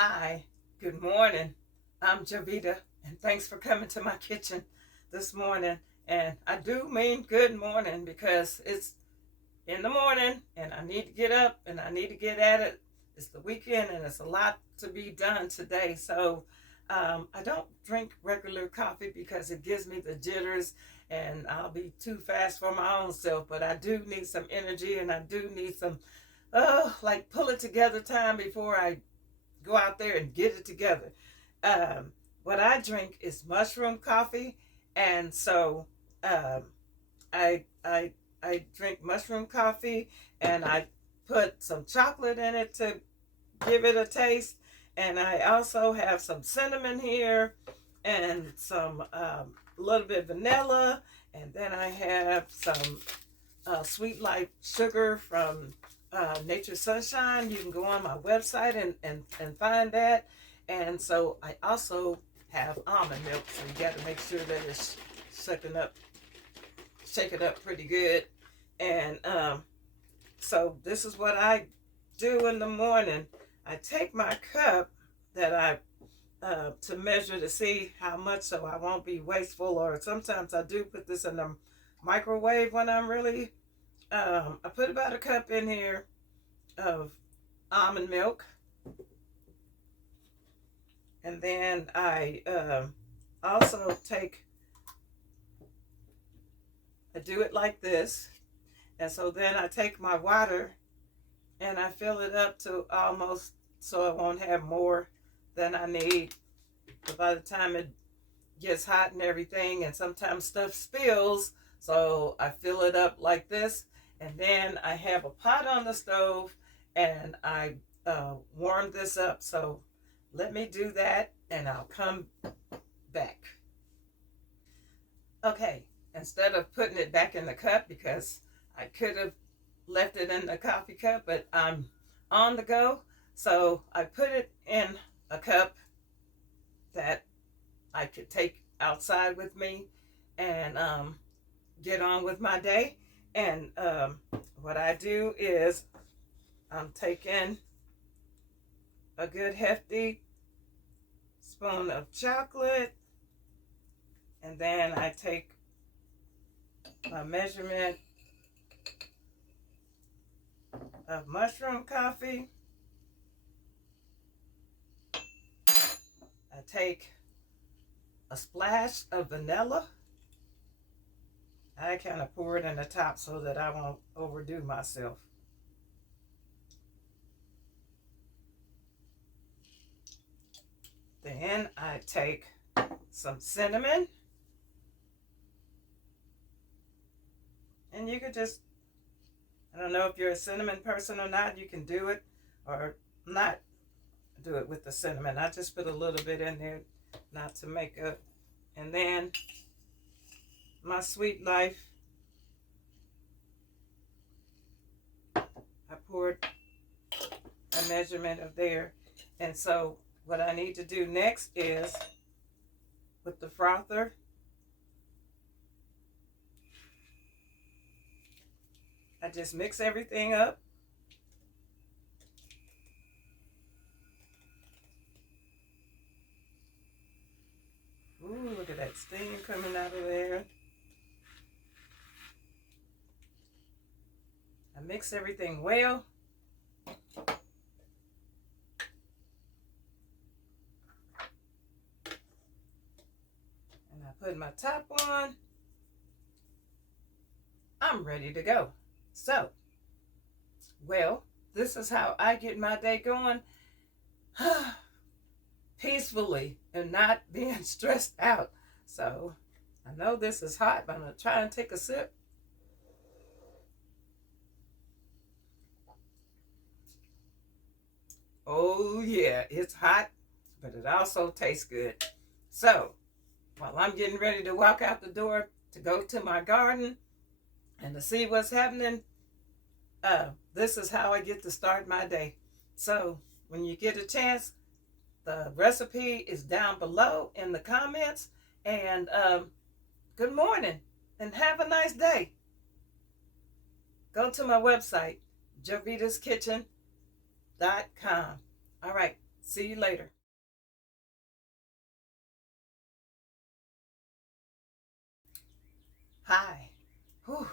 Hi, good morning. I'm Javita, and thanks for coming to my kitchen this morning. And I do mean good morning because it's in the morning and I need to get up and I need to get at it. It's the weekend and it's a lot to be done today. So I don't drink regular coffee because it gives me the jitters and I'll be too fast for my own self. But I do need some energy and I do need some, like pull it together time before I go out there and get it together. What I drink is mushroom coffee, and so um, I drink mushroom coffee, and I put some chocolate in it to give it a taste, and I also have some cinnamon here, and some a little bit of vanilla, and then I have some Sweet Life sugar from Nature Sunshine. You can go on my website and find that. And so I also have almond milk, so you got to make sure that it's shake it up pretty good. And so this is what I do in the morning. I take my cup that I to measure to see how much, so I won't be wasteful. Or sometimes I do put this in the microwave when I'm really. I put about a cup in here of almond milk, and then I also I do it like this, and so then I take my water and I fill it up to almost, so I won't have more than I need. But by the time it gets hot and everything, and sometimes stuff spills, so I fill it up like this, and then I have a pot on the stove and I warm this up. So let me do that and I'll come back. Okay, instead of putting it back in the cup, because I could have left it in the coffee cup, but I'm on the go, so I put it in a cup that I could take outside with me and get on with my day. And what I do is I'm taking a good hefty spoon of chocolate, and then I take my measurement of mushroom coffee. I take a splash of vanilla. I kind of pour it in the top so that I won't overdo myself. Then I take some cinnamon, and you could just, I don't know if you're a cinnamon person or not, you can do it or not do it with the cinnamon. I just put a little bit in there, not to make up. And then my Sweet Life, I poured a measurement of there. And so what I need to do next is with the frother, I just mix everything up. Ooh, look at that steam coming out of there. I mix everything well. And I put my top on. I'm ready to go. So, well, this is how I get my day going. Peacefully and not being stressed out. So, I know this is hot, but I'm going to try and take a sip. Oh, yeah, it's hot, but it also tastes good. So, while I'm getting ready to walk out the door to go to my garden and to see what's happening, this is how I get to start my day. So, when you get a chance, the recipe is down below in the comments. And good morning and have a nice day. Go to my website, javitaskitchen.com. All right. See see you later. Hi. Whew.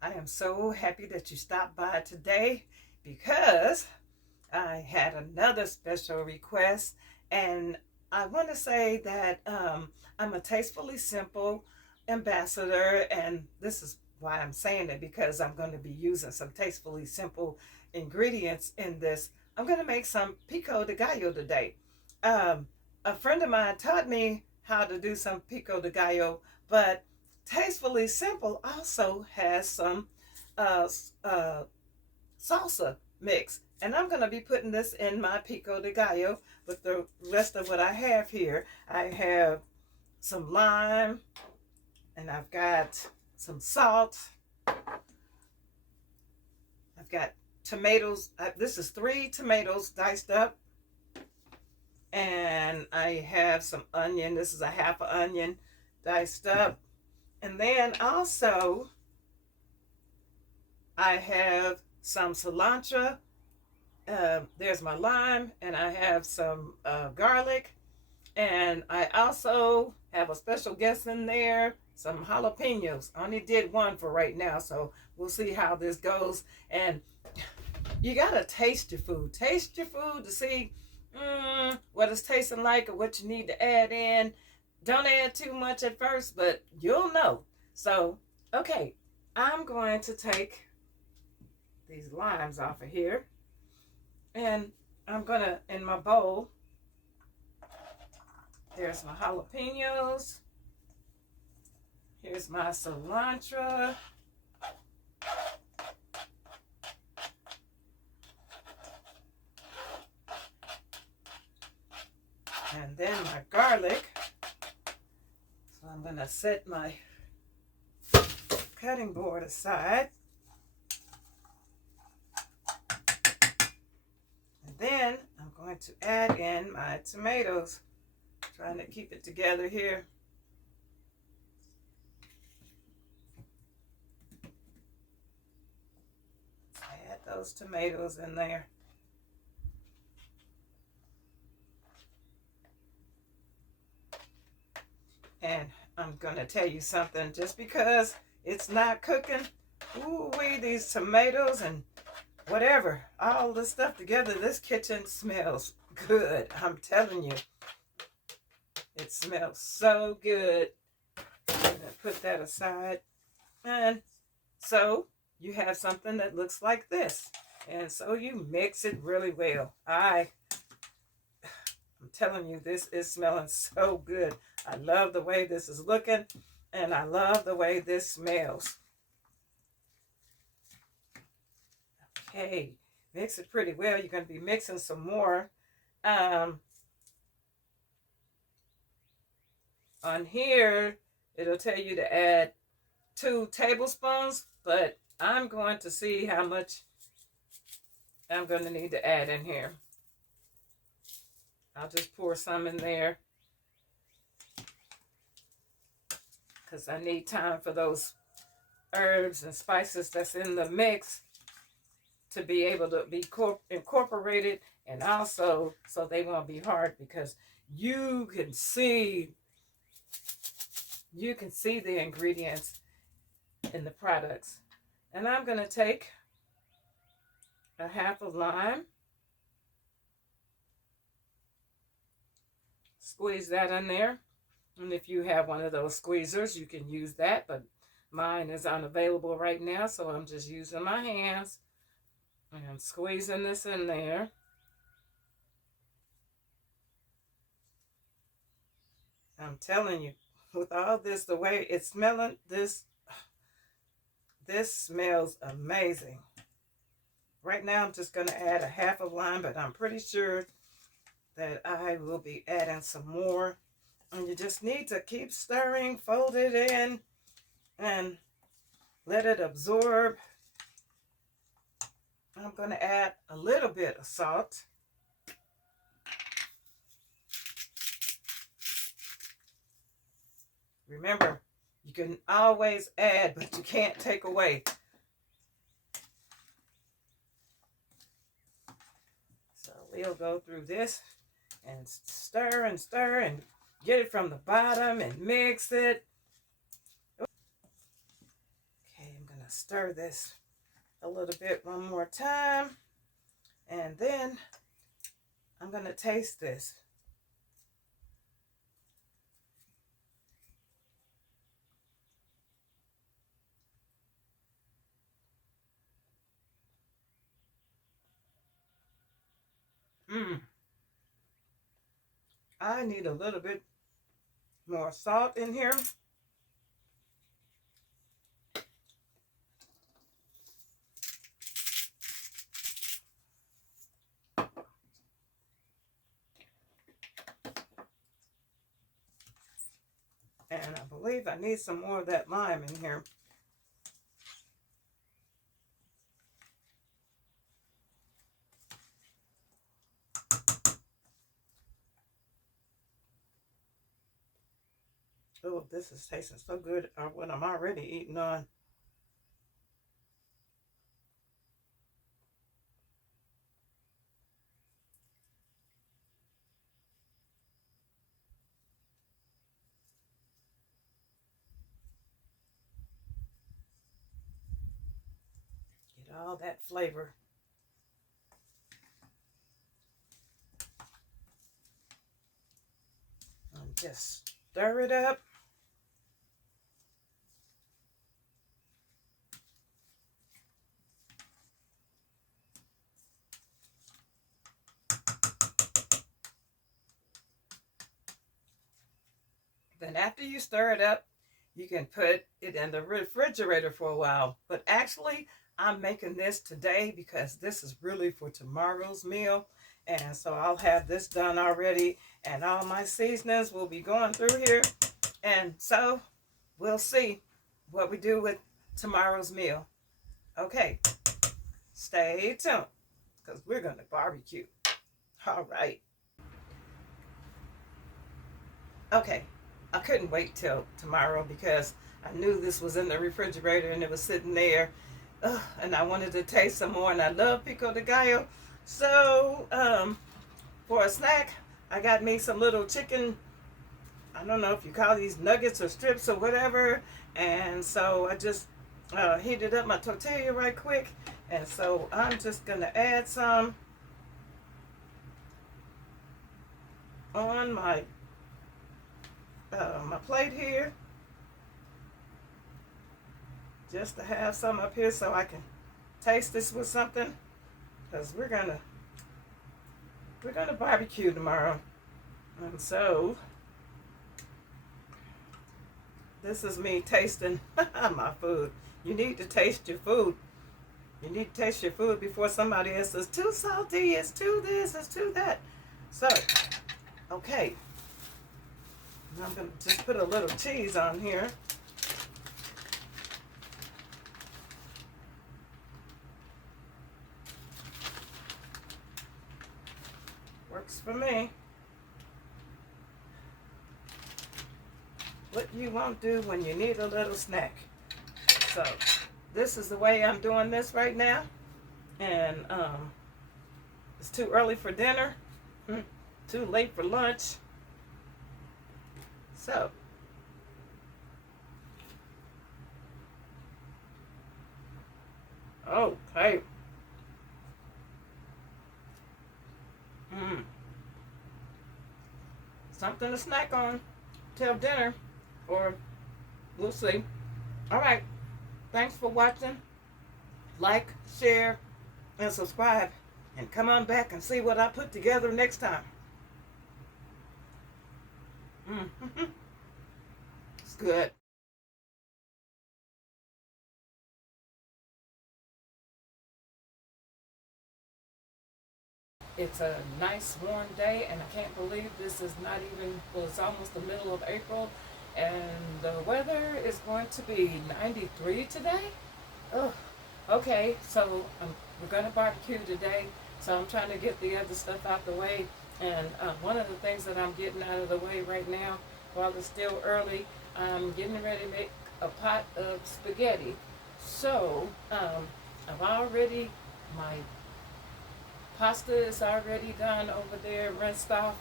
I am so happy that you stopped by today because I had another special request, and I want to say that I'm a Tastefully Simple ambassador, and this is why I'm saying it because I'm going to be using some Tastefully Simple ingredients in this. I'm going to make some Pico De Gallo today. Um, a friend of mine taught me how to do some Pico De Gallo, but Tastefully Simple also has some uh, uh, salsa mix. And I'm going to be putting this in my Pico de Gallo with the rest of what I have here. I have some lime, and I've got some salt. I've got tomatoes. This is 3 tomatoes diced up. And I have some onion. This is a half an onion diced up. And then also I have some cilantro. There's my lime, and I have some garlic, and I also have a special guest in there, some jalapenos. I only did one for right now, so we'll see how this goes. And you gotta taste your food. Taste your food to see what it's tasting like or what you need to add in. Don't add too much at first, but you'll know. So, okay, I'm going to take these limes off of here. And I'm gonna, in my bowl, there's my jalapenos. Here's my cilantro. And then my garlic. So I'm gonna set my cutting board aside. Then I'm going to add in my tomatoes. Trying to keep it together here. Add those tomatoes in there. And I'm going to tell you something. Just because it's not cooking, ooh-wee, these tomatoes and whatever, all this stuff together, this kitchen smells good. I'm telling you, it smells so good. I'm gonna put that aside. And so you have something that looks like this. And so you mix it really well. I'm telling you, this is smelling so good. I love the way this is looking, and I love the way this smells. Okay, mix it pretty well. You're going to be mixing some more. On here, it'll tell you to add 2 tablespoons, but I'm going to see how much I'm going to need to add in here. I'll just pour some in there because I need time for those herbs and spices that's in the mix to be able to be incorporated, and also so they won't be hard, because you can see the ingredients in the products. And I'm going to take a half a lime, squeeze that in there, and if you have one of those squeezers, you can use that, but mine is unavailable right now, so I'm just using my hands. And I'm squeezing this in there. I'm telling you, with all this, the way it's smelling, this smells amazing. Right now, I'm just going to add a half a lime, but I'm pretty sure that I will be adding some more. And you just need to keep stirring, fold it in, and let it absorb. I'm going to add a little bit of salt. Remember, you can always add, but you can't take away. So we'll go through this. and stir and get it from the bottom and mix it. Okay, I'm gonna stir this a little bit one more time, and then I'm gonna taste this. I need a little bit more salt in here. And I believe I need some more of that lime in here. Oh, this is tasting so good what I'm already eating on. Get all that flavor. And just stir it up. Then after you stir it up, you can put it in the refrigerator for a while. But actually, I'm making this today because this is really for tomorrow's meal. And so I'll have this done already, and all my seasonings will be going through here. And so we'll see what we do with tomorrow's meal. Okay, stay tuned because we're going to barbecue. All right. Okay, I couldn't wait till tomorrow because I knew this was in the refrigerator and it was sitting there. And I wanted to taste some more, and I love Pico De Gallo. So, for a snack, I got me some little chicken, I don't know if you call these nuggets or strips or whatever. And so I just heated up my tortilla right quick. And so I'm just going to add some on my my plate here, just to have some up here so I can taste this with something, because we're gonna barbecue tomorrow. And so this is me tasting my food. You need to taste your food. You need to taste your food before somebody else says too salty, it's too this, it's too that. So okay, I'm going to just put a little cheese on here. Works for me. What you won't do when you need a little snack. So this is the way I'm doing this right now. And it's too early for dinner, too late for lunch. So okay. Something to snack on till dinner, or we'll see. All right. Thanks for watching. Like, share, and subscribe. And come on back and see what I put together next time. It's good. It's a nice warm day, and I can't believe this is not even, well, it's almost the middle of April, and the weather is going to be 93 today. Oh, okay, so we're going to barbecue today, so I'm trying to get the other stuff out the way. And one of the things that I'm getting out of the way right now, while it's still early, I'm getting ready to make a pot of spaghetti. So I've already, my pasta is already done over there, rinsed off.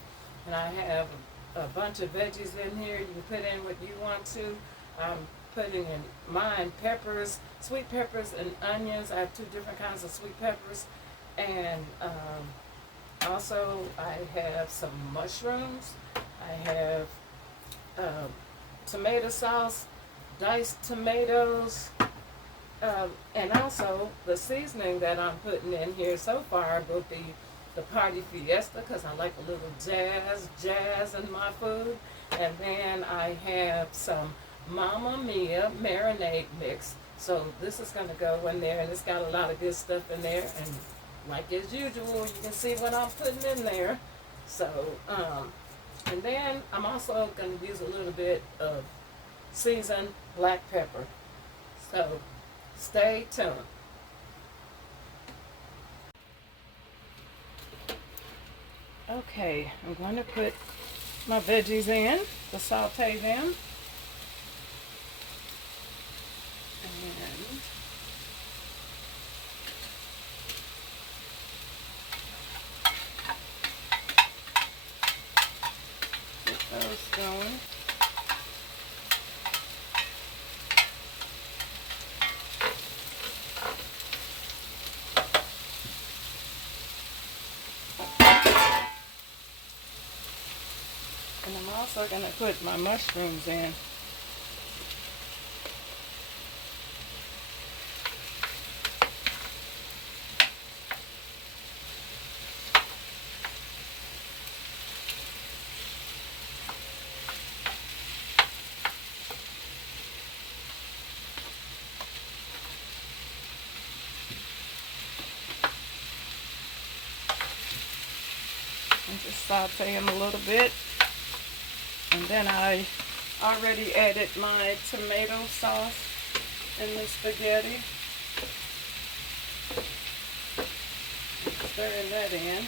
And I have a bunch of veggies in here. You can put in what you want to. I'm putting in mine peppers, sweet peppers and onions. I have two different kinds of sweet peppers. And also I have some mushrooms. I have tomato sauce, diced tomatoes, and also the seasoning that I'm putting in here so far will be the party fiesta, because I like a little jazz in my food. And then I have some Mamma Mia marinade mix. So this is going to go in there, and it's got a lot of good stuff in there. And like as usual, you can see what I'm putting in there. So, and then I'm also going to use a little bit of seasoned black pepper. So stay tuned. Okay, I'm going to put my veggies in to saute them. And get those going. And I'm also going to put my mushrooms in. And just saute them a little bit. And then I already added my tomato sauce in the spaghetti. Stirring that in.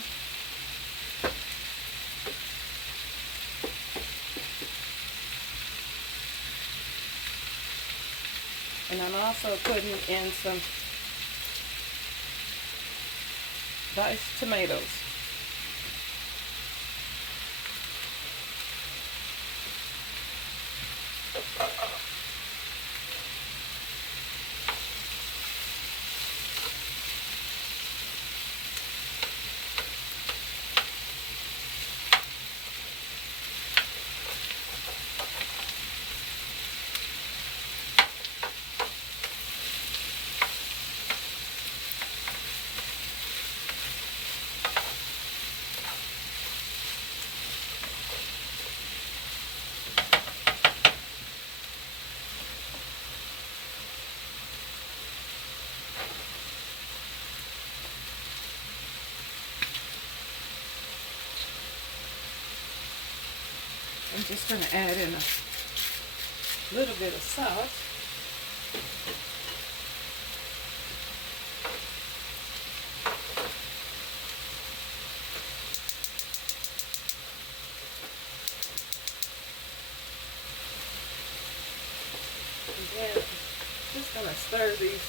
And I'm also putting in some diced tomatoes. I'm just going to add in a little bit of salt. And then just going to stir these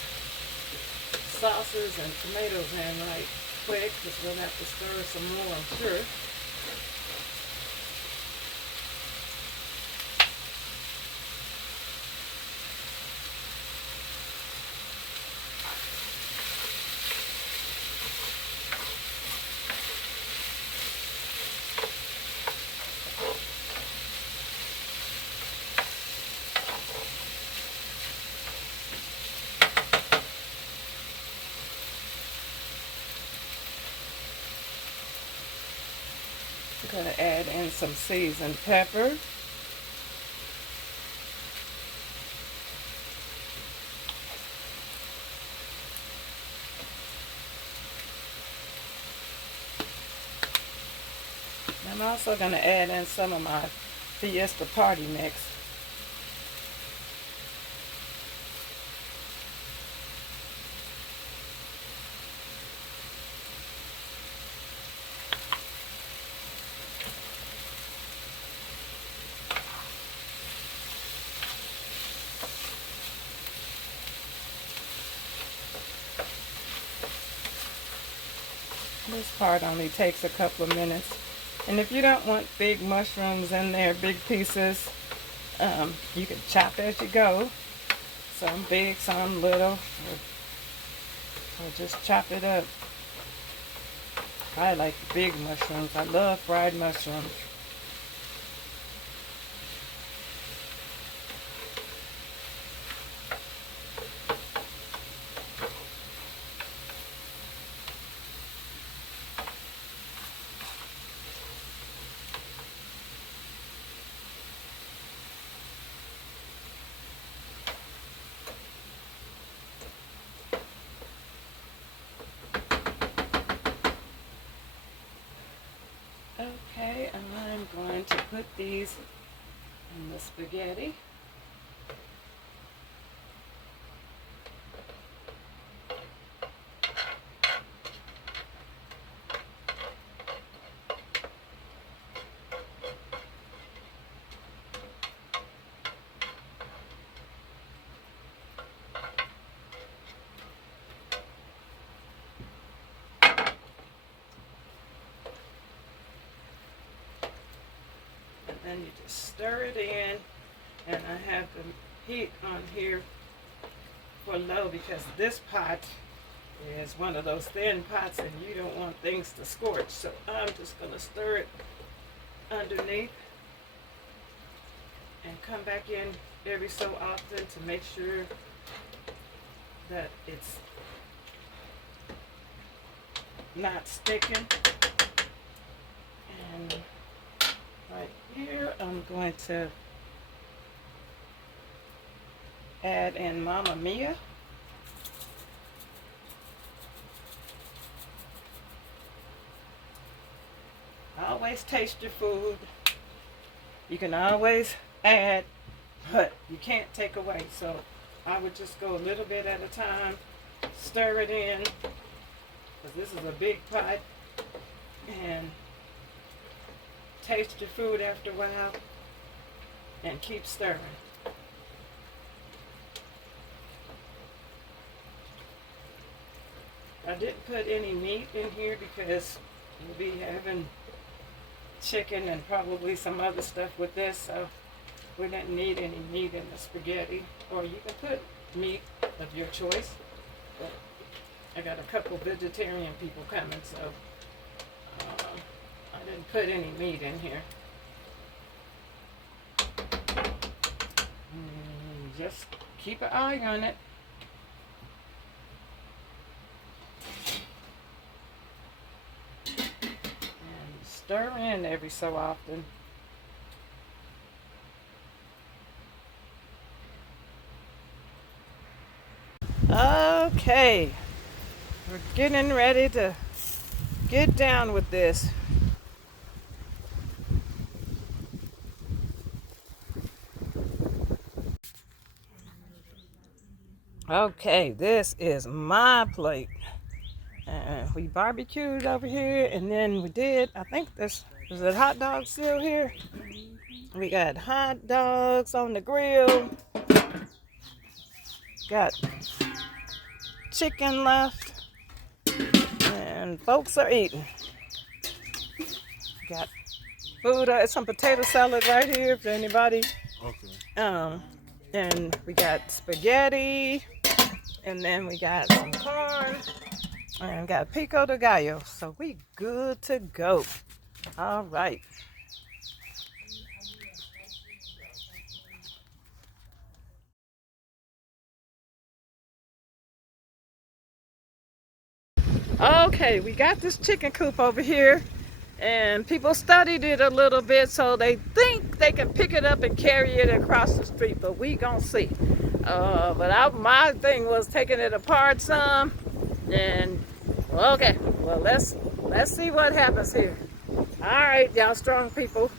sauces and tomatoes in right quick, because we'll have to stir some more, I'm sure. I'm going to add in some seasoned pepper. I'm also going to add in some of my Fiesta Party mix. This part only takes a couple of minutes. And if you don't want big mushrooms in there, big pieces, you can chop as you go. Some big, some little, or just chop it up. I like big mushrooms. I love fried mushrooms. Okay, and I'm going to put these in the spaghetti. Then you just stir it in, and I have the heat on here for low because this pot is one of those thin pots and you don't want things to scorch. So I'm just going to stir it underneath and come back in every so often to make sure that it's not sticking. And right here, I'm going to add in Mamma Mia. Always taste your food. You can always add, but you can't take away. So I would just go a little bit at a time, stir it in, because this is a big pot, and taste your food after a while and keep stirring. I didn't put any meat in here because we'll be having chicken and probably some other stuff with this, so we didn't need any meat in the spaghetti. Or you can put meat of your choice, but I got a couple vegetarian people coming, so I didn't put any meat in here. Just keep an eye on it. And stir in every so often. Okay, we're getting ready to get down with this. Okay, this is my plate. We barbecued over here, and then we did, I think is it hot dogs still here? We got hot dogs on the grill. Got chicken left, and folks are eating. Got food, some potato salad right here for anybody. Okay. And we got spaghetti, and then we got some corn, and got Pico De Gallo. So we good to go. All right. Okay, we got this chicken coop over here, and people studied it a little bit, so they think they can pick it up and carry it across the street, but we gonna see. My thing was taking it apart some, and okay, well let's see what happens here. All right, y'all strong people.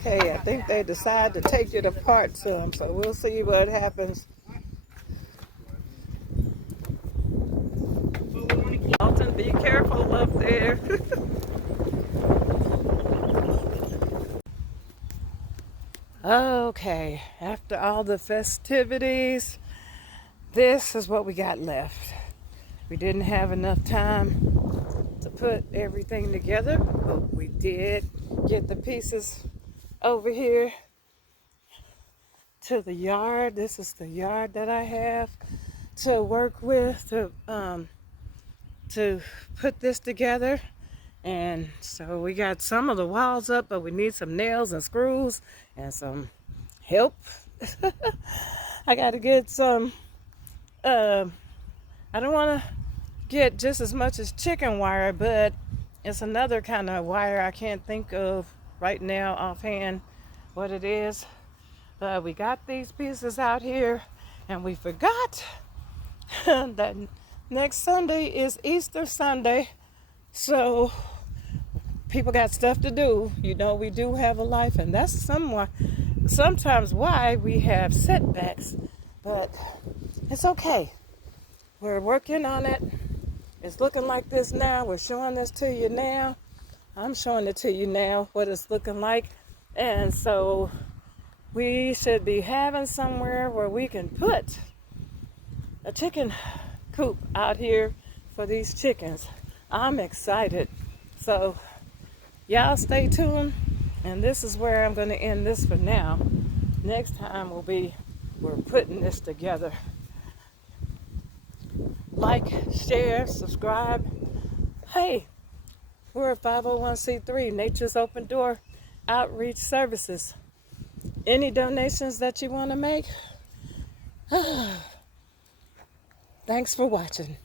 Okay, I think they decide to take it apart some, so we'll see what happens. Alton, be careful up there. Okay, after all the festivities, this is what we got left. We didn't have enough time to put everything together, but we did get the pieces over here to the yard. This is the yard that I have to work with to put this together. And so we got some of the walls up, but we need some nails and screws and some help. I got to get some, I don't want to get just as much as chicken wire, but it's another kind of wire. I can't think of right now offhand what it is. But we got these pieces out here, and we forgot that next Sunday is Easter Sunday. So people got stuff to do. You know, we do have a life, and that's sometimes why we have setbacks. But it's okay. We're working on it. It's looking like this now. We're showing this to you now. I'm showing it to you now, what it's looking like. And so we should be having somewhere where we can put a chicken coop out here for these chickens. I'm excited. So y'all stay tuned. And this is where I'm going to end this for now. Next time we're putting this together. Like, share, subscribe. Hey, we're a 501c3, Nature's Open Door Outreach Services. Any donations that you want to make? Thanks for watching.